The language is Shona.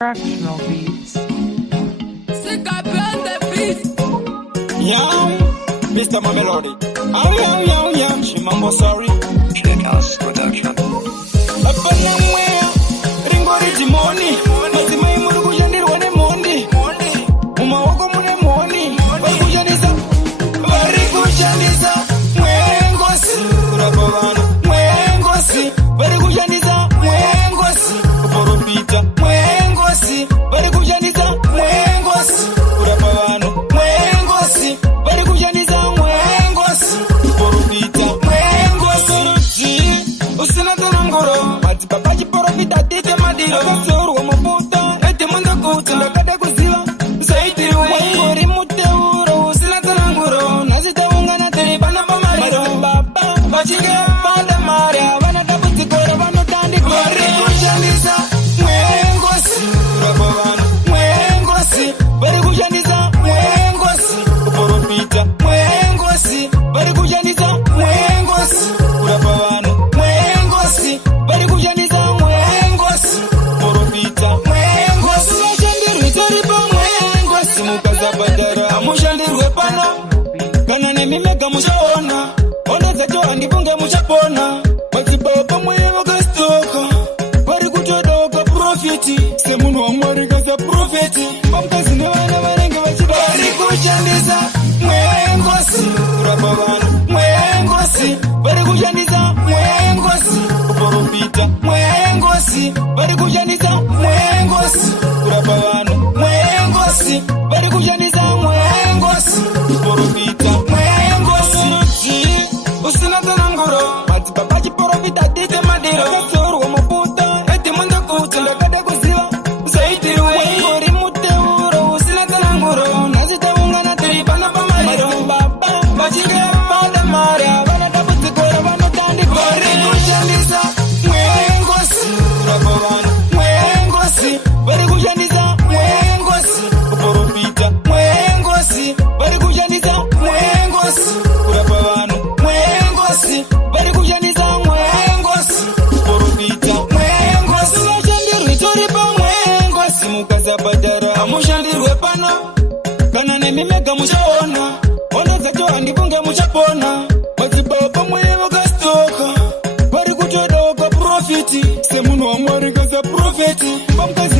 Fractional beats. Yum, Mr. Mamelody. Yum, Shimambo sorry. Checkhouse Production. Apana mwea, ringo rijimoni. Mazima imuru kujandirwa ne mondi. Umawoko mune moni. Barikujanisa, mwengosi. Kurabavana, mwengosi. Barikujanisa, mwengosi. Kuporopita, mwengosi. Barikujanisa, mwengosi. Kurabavana, mwengosi. Barikujanisa, mwengosi. Kuporopita, mwengosi. Usina tanangoro. Mati papaji poropita tite madiro. Kasoro wa mabuta. Ete munda kuta. Ndakade kuziva. Saiti wengori muteuro. Usina tanangoro. Nazita wangana teri bana pamariro. Baba. Bachige panda maria. Bana tabuti kora bana tandi kora. Barikujanisa, mwengosi. Kurabavana, mwengosi. Barikujanisa, mwengosi. Kuporopita, mwengosi. Barikujanisa, mwengosi. Kurabavana, mwengosi. Barikujanisa, mwengosi. Kuporopita, mwengosi. Mushandirwe toripa mwengosi. Mukaza badara amushandirwe pana. Kana nemimega mushaona. Onda zacho andifunge mushapona. Mazibaba mwewe kastoka. Barikutodoka profiti. Semunu wa mwari kaza profiti. Pamkazi ne wana varenge vachida. Barikujanisa, mwengosi. Kurabavana, mwengosi. Barikujanisa, mwengosi. Kuporopita, mwengosi. Barikujanisa, mwengosi. Kurabavana, mwengosi. Barikujanisa, mwengosi. Kuporopita, mwengosi. Usina tanangoro. Mati papaji poropita tite madiro. Kasoro wa mabuta. Ete munda kuta. Ndakade kuziva. Saiti wengori muteuro. Usina tanangoro. Nazita wangana teri bana pamariro. Baba. Bachige panda maria. Bana tabuti kora bana tandi kora. Barikujanisa, mwengosi. Kurabavana, mwengosi. Barikujanisa, mwengosi. Kuporopita, mwengosi. Barikujanisa, mwengosi. Kurabavana, mwengosi. Barikujanisa, mwengosi. Kuporopita, mwengosi. Mushandirwe toripa mwengosi. Mukaza badara amushandirwe pana. Kana nemimega mushaona. Onda zacho andifunge mushapona. Mazibaba mwewe kastoka. Barikutodoka profiti. Semunu wa mwari kaza profiti. Pamkazi